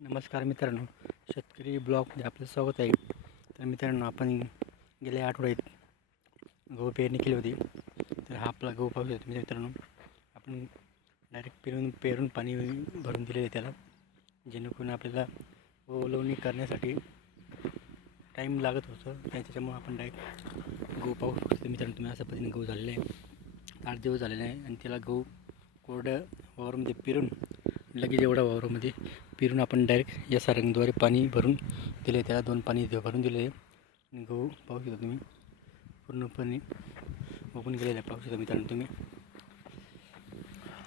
नमस्कार मित्रांनो शेतकरी ब्लॉगमध्ये आपलं स्वागत आहे. तर मित्रांनो आपण गेल्या आठवड्यात गहू पेरणी केली होती. तर हा आपला गहू पाहू शकतो मित्रांनो. आपण डायरेक्ट पेरून पेरून पाणी भरून दिलेलं आहे त्याला. जेणेकरून आपल्याला ओलवणी करण्यासाठी टाईम लागत होतं. त्याच्यामुळं आपण डायरेक्ट गहू पाहू शकतो. मित्रांनो तुम्ही अशा पद्धतीने गहू झालेला आहे. आठ दिवस झालेला आहे. आणि त्याला गहू कोरड्या वावरमध्ये पेरून लगेच एवढ्या वावरामध्ये पिरून आपण डायरेक्ट या सारंगद्वारे पाणी भरून दिले त्याला दोन पाणी भरून दिले आणि गहू पाहू शकता तुम्ही. पूर्णपणे ओपन केलेलं आहे. पाहू शकता मित्रांनो तुम्ही.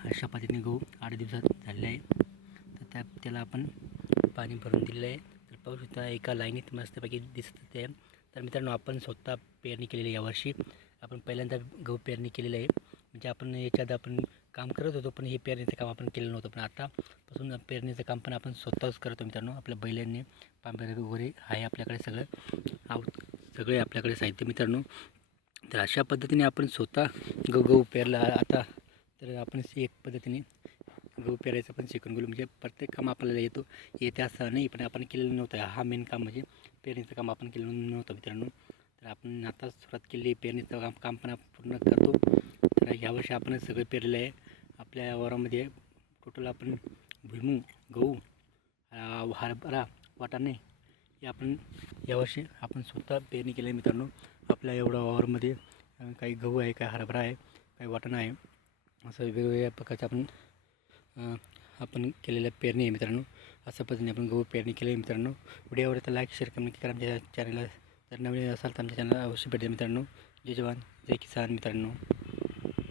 अशा पद्धतीने गहू आठ दिवसात झालेला आहे. तर त्या त्याला आपण पाणी भरून दिलेलं आहे. तर पाहू शकता एका लाईनीत मस्तपैकी दिसत आहे. तर मित्रांनो आपण स्वतः पेरणी केलेली आहे यावर्षी आपण पहिल्यांदा गहू पेरणी केलेलं आहे. म्हणजे आपण याच्यात आपण काम करत होतो पण हे पेरणीचं काम आपण केलं नव्हतं. पण आतापासून पेरणीचं काम पण आपण स्वतःच करतो मित्रांनो. आपल्या बैलांनी पांबरे वगैरे आहे आपल्याकडे सगळं आव सगळे आपल्याकडे साहित्य मित्रांनो. तर अशा पद्धतीने आपण स्वतः गहू गहू पेरला. आता तर आपण एक पद्धतीने गहू पेरायचं पण शिकून गेलो. म्हणजे प्रत्येक काम आपल्याला येतो. येते असं नाही पण आपण केलेलं नव्हतं. हा मेन काम म्हणजे पेरणीचं काम आपण केलं नव्हतं मित्रांनो. तर आपण आता सुरुवात केली. पेरणीचं काम काम पण आपण पूर्ण करतो. तर यावर्षी आपण सगळं पेरलं आहे. आपल्या वावरामध्ये टोटल आपण भुईमुग गहू हरभरा वाटाणे हे आपण यावर्षी आपण स्वतः पेरणी केली आहे मित्रांनो. आपल्या एवढ्या वावरमध्ये काही गहू आहे काही हरभरा आहे काही वाटाणा आहे. असं वेगवेगळ्या प्रकारचं आपण आपण केलेल्या पेरणी आहे मित्रांनो. अशा पद्धतीने आपण गहू पेरणी केली आहे मित्रांनो. व्हिडिओ आवडला तर लाईक शेअर कमेंट करा आमच्या चॅनलला. जर नवीन असाल तर आमच्या चॅनलला अवश्य भेट द्या मित्रांनो. जय जवान जय किसान मित्रांनो.